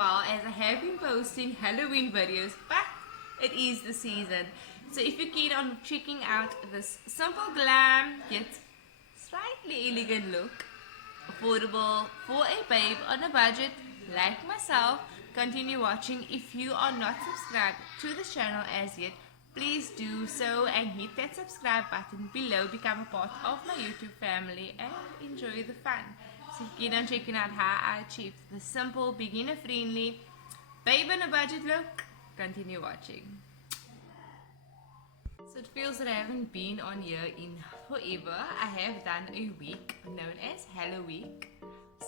while, as I have been posting Halloween videos, but it is the season. So if you're keen on checking out this simple glam yet slightly elegant look, affordable for a babe on a budget like myself, continue watching. If you are not subscribed to this channel as yet, please do so and hit that subscribe button below. Become a part of my YouTube family and enjoy the fun. So if you're keen on checking out how I achieved the simple, beginner friendly, babe on a budget look, continue watching. So it feels that I haven't been on here in forever. I have done a week known as Halloween.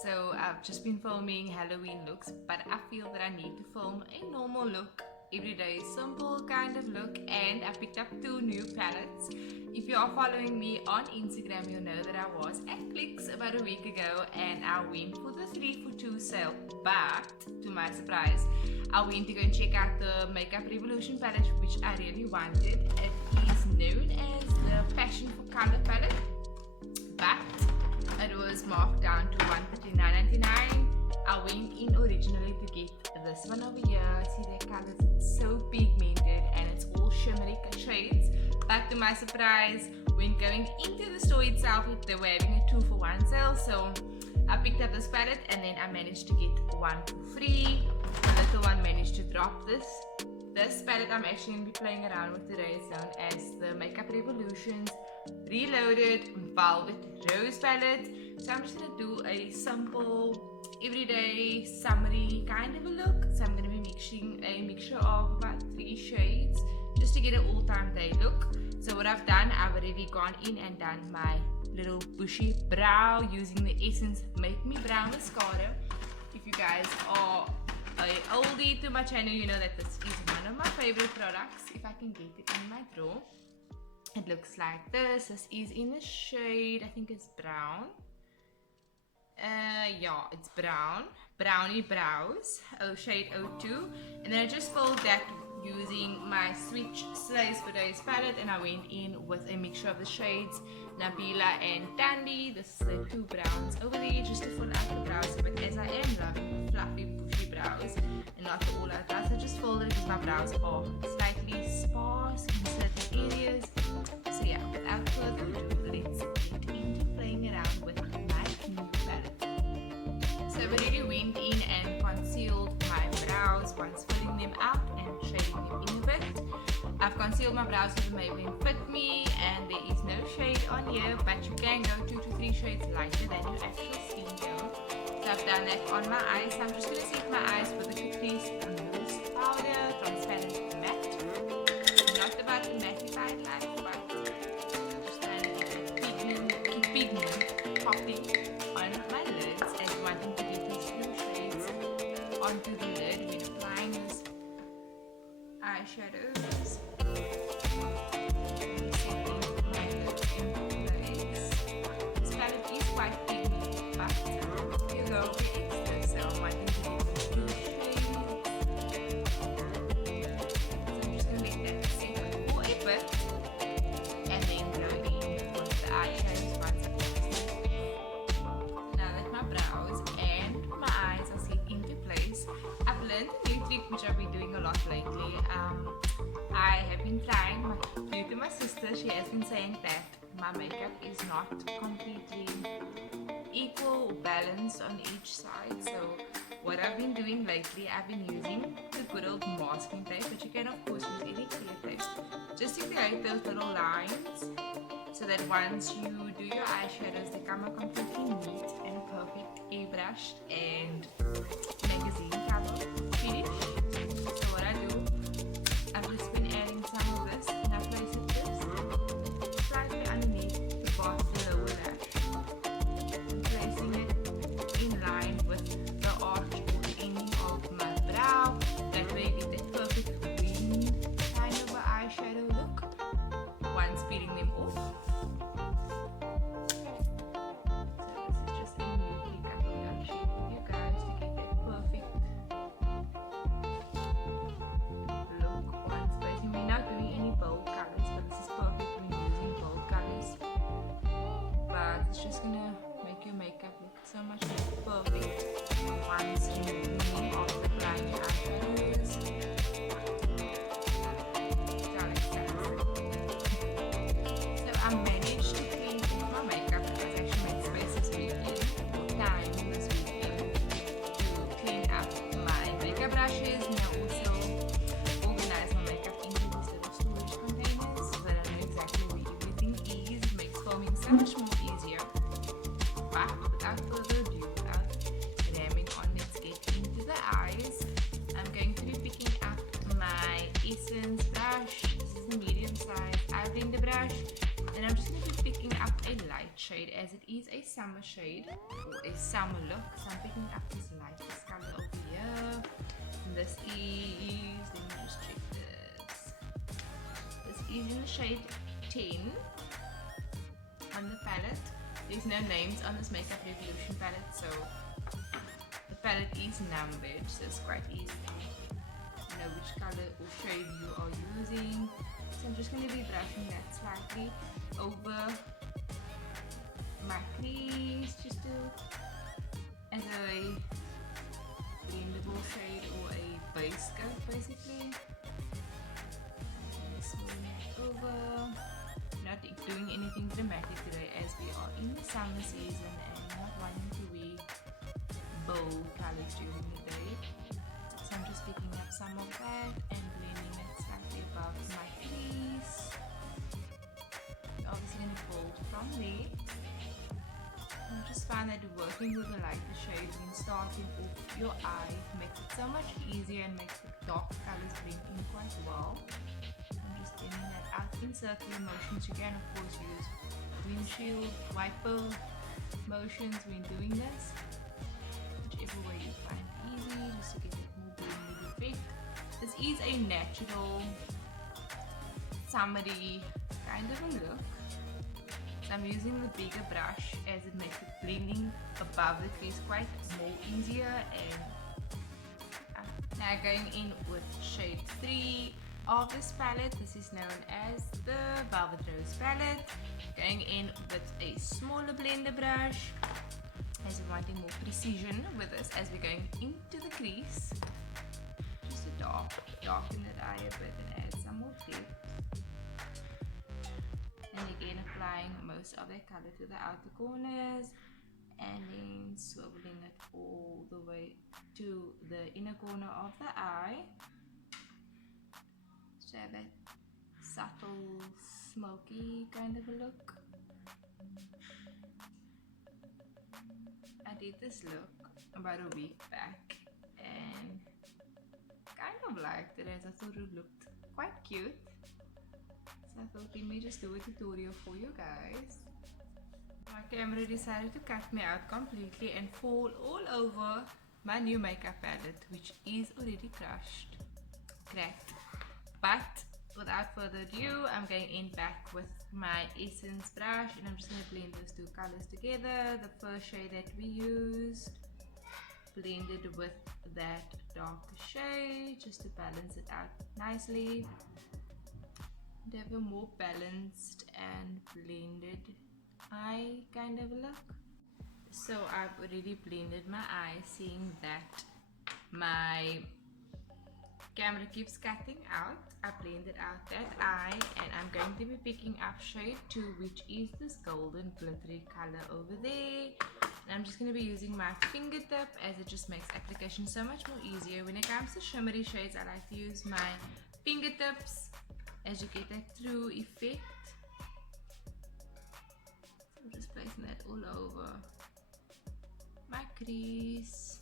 So I've just been filming Halloween looks, but I feel that I need to film a normal look, everyday simple kind of look, and I picked up 2 new palettes. If you are following me on Instagram, you'll know that I was at Clicks about a week ago and I went for the 3 for 2 sale, but to my surprise, I went to go and check out the Makeup Revolution palette, which I really wanted. It is known as the Passion for Color palette, but it was marked down to $139.99. I went in originally to get this one over here. See the colors, it's so pigmented and it's all shimmery shades. But to my surprise, when going into the store itself, they were having a 2 for 1 sale. So I picked up this palette and then I managed to get 1 for free. The little one managed to drop this. This palette I'm actually going to be playing around with today is known as the Makeup Revolution's Reloaded Velvet Rose palette. So I'm just going to do a simple, everyday, summery kind of a look. So I'm going to be mixing a mixture of about 3 shades just to get an all-time day look. So what I've done, I've already gone in and done my little bushy brow using the Essence Make Me Brown mascara. If you guys are an oldie to my channel, you know that this is one of my favorite products. If I can get it in my drawer. It looks like this. This is in the shade, I think it's brown. Yeah, it's brown. Brownie Brows, shade 02. And then I just filled that using my Switch Slays for Days palette, and I went in with a mixture of the shades Nabila and Tandy. This is the 2 browns over there just to fill out the brows. But as I am loving fluffy, bushy brows and not the all-out brows, I just filled it because my brows are slightly sparse in certain areas. So yeah, without further ado, let's get into playing around with my new palette. So I already went in and concealed my brows once filling them out and shading them in a bit. I've concealed my brows with the Maybelline Fit Me, and there is no shade on here, but you can go 2 to 3 shades lighter than your actual skin tone. So I've done that on my eyes. So I'm just going to set my eyes with the Catrice Loose Powder Transparent Matte. Not about the mattified light, but just pigment popping on my lids and wanting to get these blue shades onto the lid when applying this eyeshadows. This palette is quite pigmented, but you go with it, so I'm wanting to get these blue shades. So I'm just going to let that sit for a bit and then go in with the eyeshadows once I've finished. Now that my brows and my eyes are set into place, I've learned a new trick which I've been doing a lot lately. I have been trying, due to my sister, she has been saying that my makeup is not completely equal or balanced on each side. So what I've been doing lately, I've been using the good old masking tape, but you can of course use any clear tape, just to create those little lines, so that once you do your eyeshadows, they come out completely neat and perfect, airbrushed and magazine cover finish. So what I do, I've just been adding some of this, and I place it just slightly underneath the part of the lower lash, and placing it in line with the arch or the ending of my brow. That way you get that perfect wing kind of an eyeshadow look once peeling them off. So this is just a new trick I thought I'd share with you guys to get that perfect look once placing. We're not doing any bold colors, but this is perfect when using bold colors. But it's just gonna make your makeup look so much more perfect once removing off the brow. brushes, and I also organize my makeup into these little storage containers so that I know exactly where everything is. It makes filming so much more easier. But without further ado, without ramming on, let's get into the eyes. I'm going to be picking up my Essence brush. This is the medium size eye blender brush, and I'm just going to be picking up a light shade as it is a summer shade or a summer look. So I'm picking up this lightest color over here. And this is, let me just check this. This is in the shade 10 on the palette. There's no names on this Makeup Revolution palette, so the palette is numbered, so it's quite easy to know which color or shade you are using. So I'm just going to be brushing that slightly over my crease, just to as a blendable shade or a base coat basically. Swirl that over. Not doing anything dramatic today as we are in the summer season and not wanting to wear bold colors during the day. So I'm just picking up some of that and blending it slightly above my crease. You're obviously going to build from there. I just find that working with a lighter shade when starting off your eye makes it so much easier and makes the dark colors blend in quite well. I'm just blending that out in circular motions. You can of course use windshield wiper motions when doing this, whichever way you find easy, just to get that more blended effect. This is a natural summery kind of a look. So I'm using the bigger brush as it makes the blending above the crease quite more easier. And now going in with shade 3 of this palette. This is known as the Velvet Rose palette. Going in with a smaller blender brush as we're wanting more precision with this as we're going into the crease. Just to darken that eye a bit and add some more depth. And again applying most of that color to the outer corners and then swiveling it all the way to the inner corner of the eye. So have that subtle smoky kind of a look. I did this look about a week back and kind of liked it as I thought it looked quite cute. So I thought let me just do a tutorial for you guys. My camera decided to cut me out completely and fall all over my new makeup palette, which is already cracked. But without further ado, I'm going in back with my Essence brush and I'm just going to blend those two colors together. The first shade that we used, blended with that darker shade just to balance it out nicely. To have a more balanced and blended eye kind of look. So I've already blended my eye, seeing that my camera keeps cutting out. I blended out that eye and I'm going to be picking up shade 2, which is this golden glittery color over there. And I'm just going to be using my fingertip as it just makes application so much more easier. When it comes to shimmery shades, I like to use my fingertips as you get that true effect. So I'm just placing that all over my crease.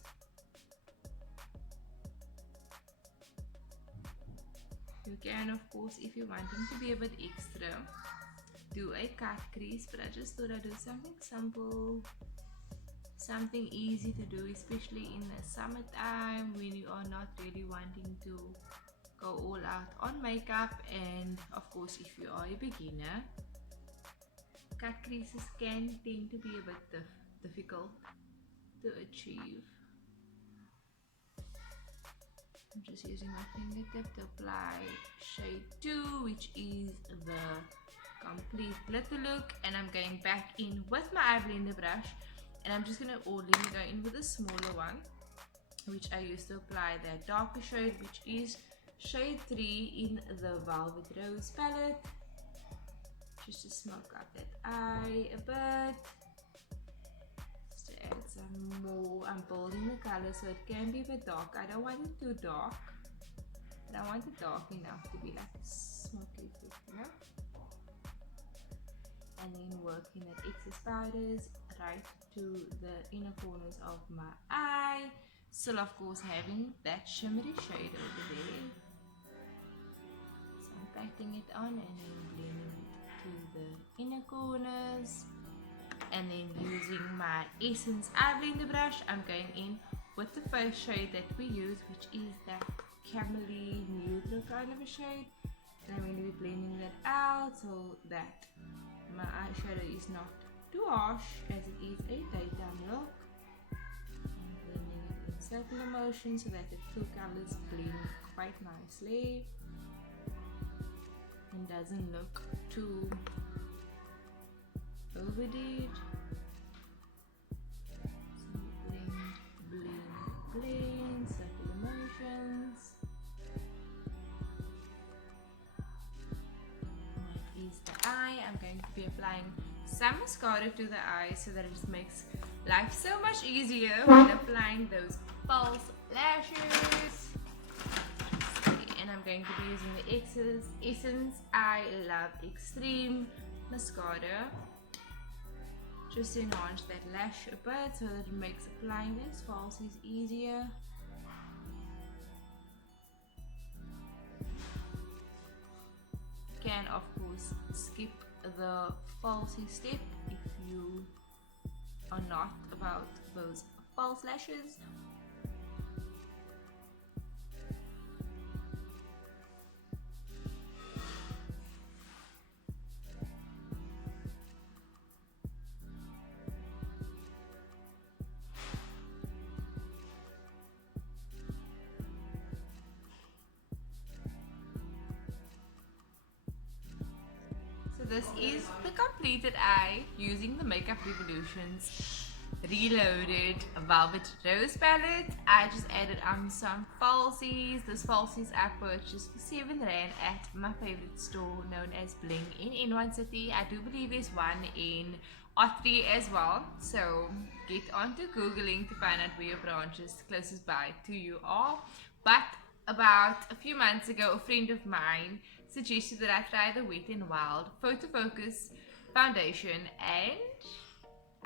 You can of course, if you want them to be a bit extra, do a cut crease, but I just thought I'd do something simple, something easy to do, especially in the summertime when you are not really wanting to go all out on makeup. And of course, if you are a beginner, cut creases can tend to be a bit difficult to achieve. I'm just using my fingertip to apply shade 2, which is the complete glitter look, and I'm going back in with my eye blender brush and I'm just going to only go in with a smaller one, which I used to apply that darker shade, which is shade 3 in the Velvet Rose palette, just to smoke up that eye a bit, just to add some more. I'm building the color so it can be a bit dark. I don't want it too dark, but I want it dark enough to be like smoky, you know? And then working that excess powders right to the inner corners of my eye. Still, of course, having that shimmery shade over there. So I'm patting it on and then blending it to the inner corners. And then using my Essence eye blender brush, I'm going in with the first shade that we use, which is that camely nude kind of a shade. And I'm going to be blending that out so that my eyeshadow is not too harsh, as it is a daytime look. And blending it in circular motion so that the two colors blend quite nicely and doesn't look too overdid. So blend, circular motions. That is the eye. I'm going to be applying some mascara to the eye so that it just makes life so much easier when applying those false lashes. And I'm going to be using the Essence I Love Extreme mascara just to enhance that lash a bit so that it makes applying those falsies easier. You can of course skip the falsie step if you are not about those false lashes. This is the completed eye using the Makeup Revolution's Reloaded Velvet Rose palette. I just added on some falsies. This falsies I purchased for #7 at my favorite store known as Bling N1 City. I do believe there's one in Yardley as well. So get onto Googling to find out where your branches closest by to you are. But about a few months ago, a friend of mine suggested that I try the Wet n Wild Photofocus foundation, and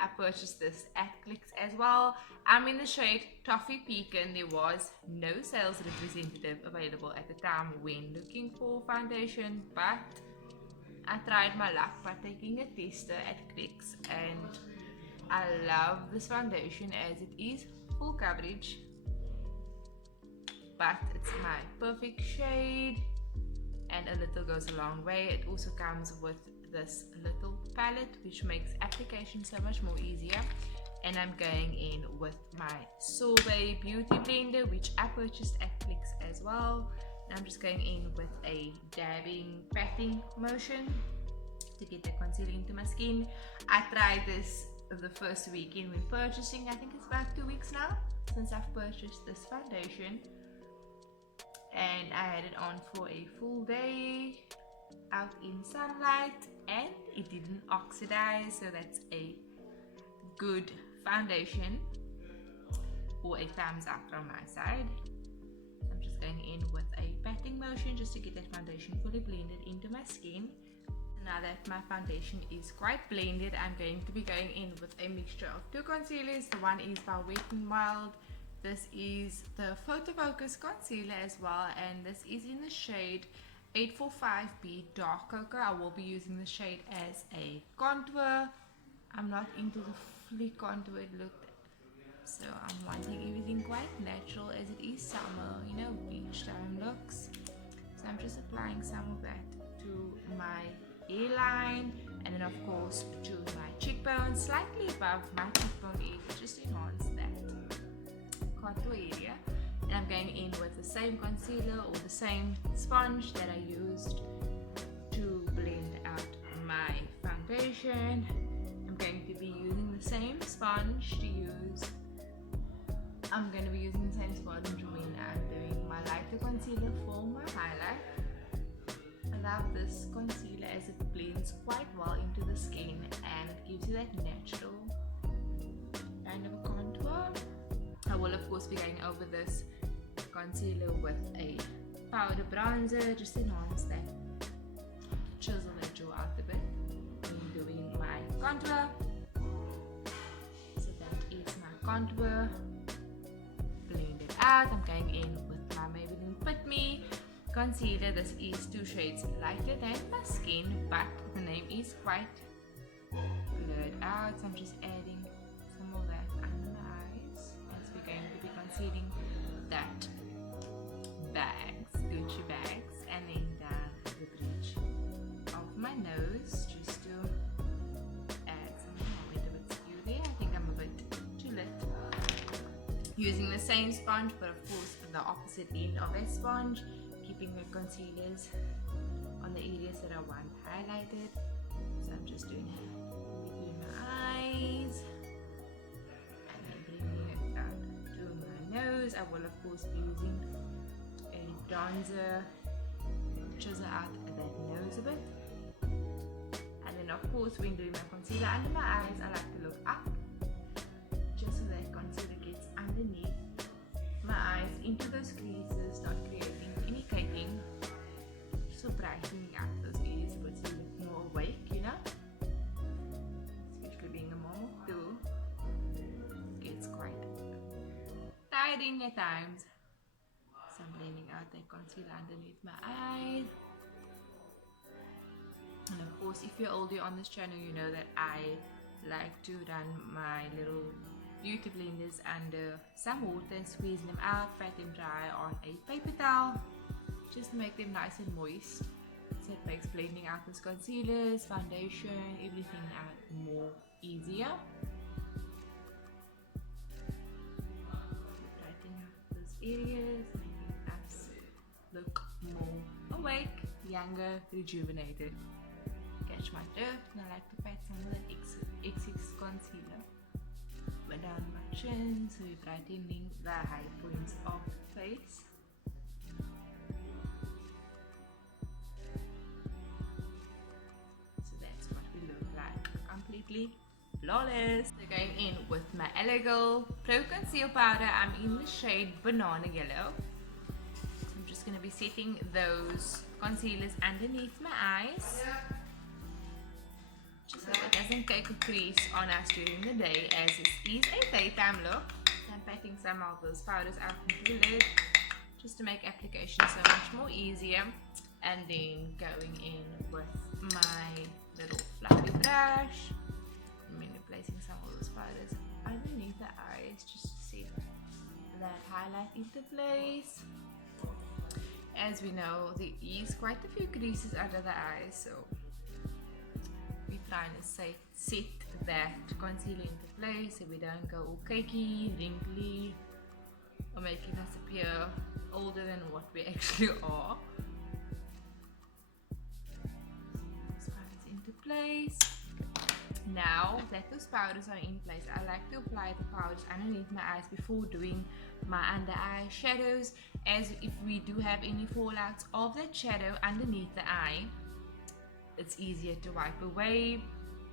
I purchased this at Clicks as well. I'm in the shade Toffee Pecan. There was no sales representative available at the time when looking for foundation, but I tried my luck by taking a tester at Clicks, and I love this foundation as it is full coverage, but it's my perfect shade. And a little goes a long way. It also comes with this little palette, which makes application so much more easier. And I'm going in with my Sorbet Beauty Blender, which I purchased at Clicks as well. And I'm just going in with a dabbing patting motion to get the concealer into my skin. I tried this the first weekend when purchasing. I think it's about 2 weeks now since I've purchased this foundation. And I had it on for a full day out in sunlight and it didn't oxidize, so that's a good foundation, or a thumbs up from my side. I'm just going in with a patting motion just to get that foundation fully blended into my skin. Now that my foundation is quite blended, I'm going to be going in with a mixture of two concealers. The one is by Wet n Wild. This is the Photofocus concealer as well, and this is in the shade 845B Dark Cocoa. I will be using the shade as a contour. I'm not into the fully contoured look, so I'm wanting everything quite natural as it is summer, you know, beach time looks. So I'm just applying some of that to my hairline, and then of course to my cheekbone, slightly above my cheekbone edge, just to enhance that contour area. And I'm going in with the same concealer or the same sponge that I used to blend out my foundation. I'm going to be using the same sponge to use. I'm going to be using the same sponge when I'm doing my lighter concealer for my highlight. I love this concealer as it blends quite well into the skin and it gives you that natural kind of a contour. I will of course be going over this concealer with a powder bronzer, just enhance that, chisel that jaw out a bit. I'm doing my contour. So that is my contour. Blend it out. I'm going in with my Maybelline Fit Me concealer. This is 2 shades lighter than my skin, but the name is quite blurred out, so I'm just adding some of that under my eyes as we're going to be concealing that Gucci bags, and then down the bridge of my nose, just to add some more. Wait a bit skew there. I think I'm a bit too lit. Using the same sponge, but of course the opposite end of a sponge, keeping the concealers on the areas that I want highlighted. So I'm just doing between my eyes and then bringing it down to my nose. I will of course be using a bronzer, chisel out that nose a bit. And then of course when doing my concealer under my eyes, I like to look up just so that concealer gets underneath my eyes into those creases, not creating any caking, so brightening out those areas a bit so you look more awake, you know. Especially being a mom too, gets quite tiring at times. So I'm blending out that concealer underneath my eyes. And of course, if you're older on this channel, you know that I like to run my little beauty blenders under some water and squeeze them out, pat them dry on a paper towel, just to make them nice and moist. So it makes blending out those concealers, foundation, everything out more easier. Brightening out those areas, making us look more awake, younger, rejuvenated. Catch my drift, and I like to pat some of that XX concealer down my chin, so we're brightening the high points of the face. So that's what we look like, completely flawless. So going in with my Elegant Pro Conceal Powder, I'm in the shade Banana Yellow. So I'm just going to be setting those concealers underneath my eyes, so it doesn't take a crease on us during the day, as it is a daytime look. I'm patting some of those powders out into the lid just to make application so much more easier, and then going in with my little fluffy brush and then placing some of those powders underneath the eyes just to set that highlight into place. As we know, there is quite a few creases under the eyes, so trying to set that concealer into place so we don't go all cakey, wrinkly, or making us appear older than what we actually are. Those powders into place. Now that those powders are in place, I like to apply the powders underneath my eyes before doing my under eye shadows, as if we do have any fallouts of that shadow underneath the eye, it's easier to wipe away,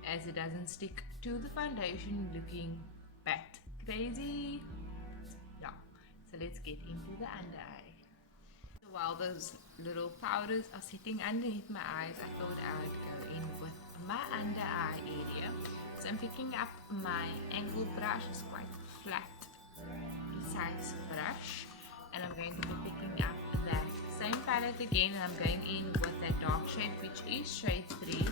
as it doesn't stick to the foundation looking bat crazy. Yeah, so let's get into the under eye. So while those little powders are sitting underneath my eyes, I thought I would go in with my under eye area. So I'm picking up my angle brush. It's quite flat, precise brush, and I'm going to be picking up that same palette again, and I'm going in with that dark shade, which is shade 3,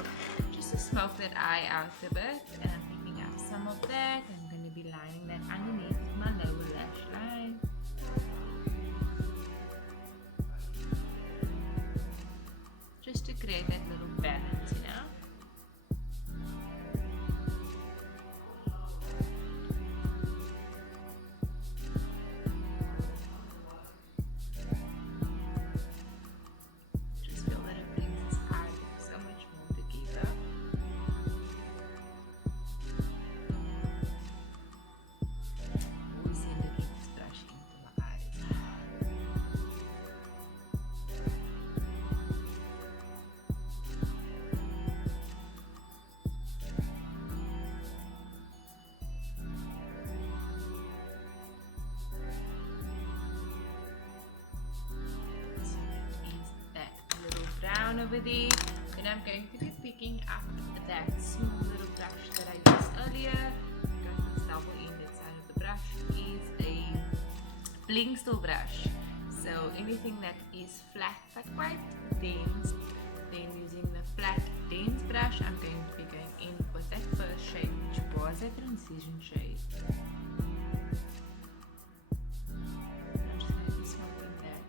just to smoke that eye out a bit. And I'm picking up some of that. I'm going to be lining that underneath my lower lash line, just to create that little balance, you know. down over there. Then I'm going to be picking up that small little brush that I used earlier. Got this double-ended side of the brush is a Bling brush. So anything that is flat but quite dense, then using the flat dense brush, I'm going to be going in with that first shade, which was a transition shade. I'm just going to be smoking that.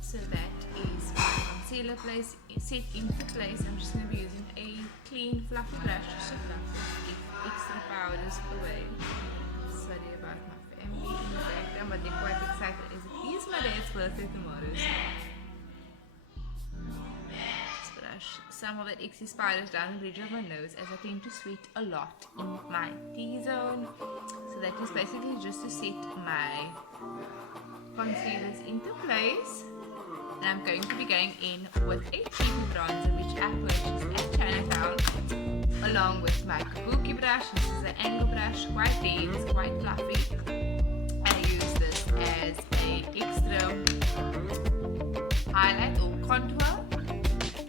So that is my concealer place set into place. I'm just going to be using a clean fluffy brush just to fluff these extra powders away. Sorry about my family in the background, but they're quite excited as it is my dad's birthday tomorrow. Let's brush some of that excess powders down the bridge of my nose, as I tend to sweat a lot in my T-zone. So that is basically just to set my concealers into place. And I'm going to be going in with a cheapy bronzer, which I purchased at Chinatown, along with my kabuki brush. This is an angle brush, quite dense, quite fluffy. I use this as a extra highlight or contour,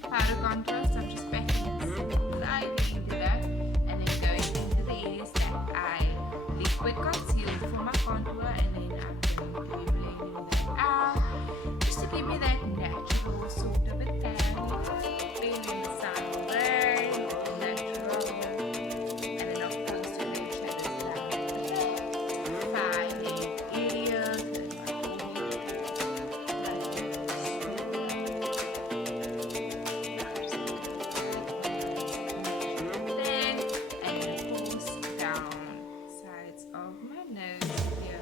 powder contour. So I'm just packing it lightly into that, and then going into the areas that I liquid concealed for my contour, and then I'm going to be blending that out just to give me that natural sort of a tan, feeling the sun burn, natural, and then of course to make sure that fine areas then, and of course down sides of my nose here.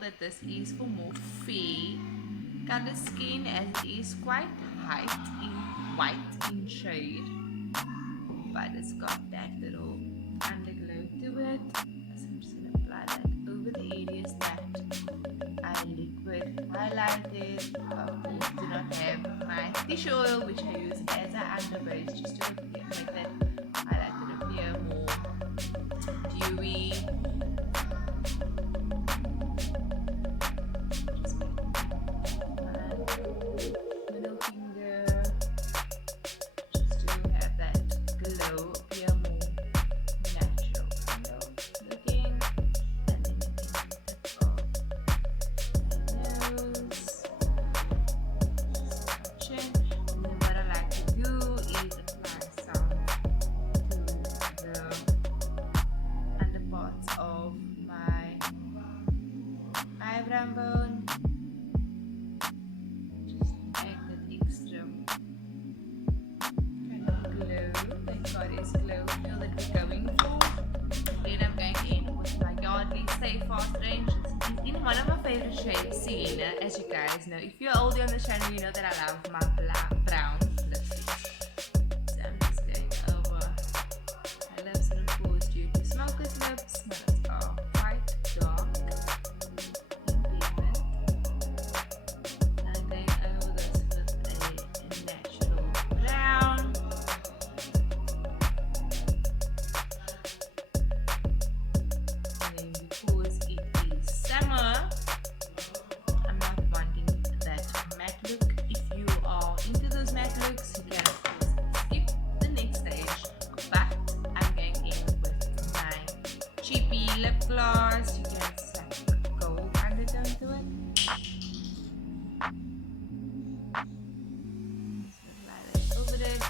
That this is for more fair color skin, as it is quite white in shade, but it's got that little underglow to it. So I'm just going to apply that over the areas that I liquid highlighted. I do not have my tissue oil, which I use as an underbase just to make that highlighter appear more dewy. eyebrow bone. Just add that extra kind of glow, that goddess glow feel that we're going for. Then I'm going in with my Yardley StayFast range. It's in one of my favorite shades, Sienna, as you guys know. If you're oldie on the channel, you know that I love my brown lipsticks. So I'm just going over my lips, and of course due to smoker's lips, my lips are quite dark in pigment. I'm going over this with a natural brown. And then because it is summer, I'm not wanting that matte look. If you are into those matte looks, you can of course skip the next stage. But I'm going in with my cheapy lip gloss. You can slap gold undertone to it. Just apply that over it,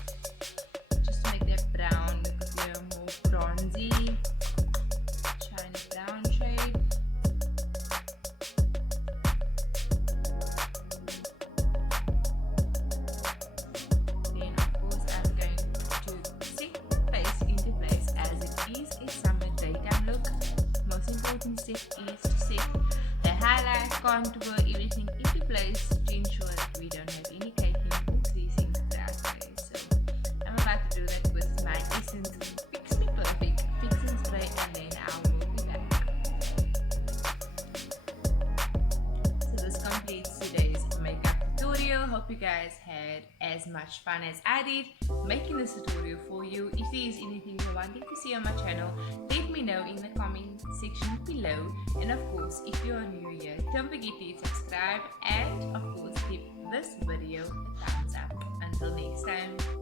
just to make that brown look appear more bronzy, shiny brown shade. Then of course I'm going to set the face into place, as it is a summer daytime look. Most important step is to set the highlight, contour, everything into place to ensure that we don't have any caking or creasing throughout the face. So I'm about to do that with my Essence Fix Me Perfect fixing spray, and then I will be back. So this completes today's makeup tutorial. Hope you guys had as much fun as I did making this tutorial for you. If there is anything you're wanting to see on my channel, let me know in the comment section below. And of course, if you're new here, don't forget to subscribe, and of course give this video a thumbs up. Until next time.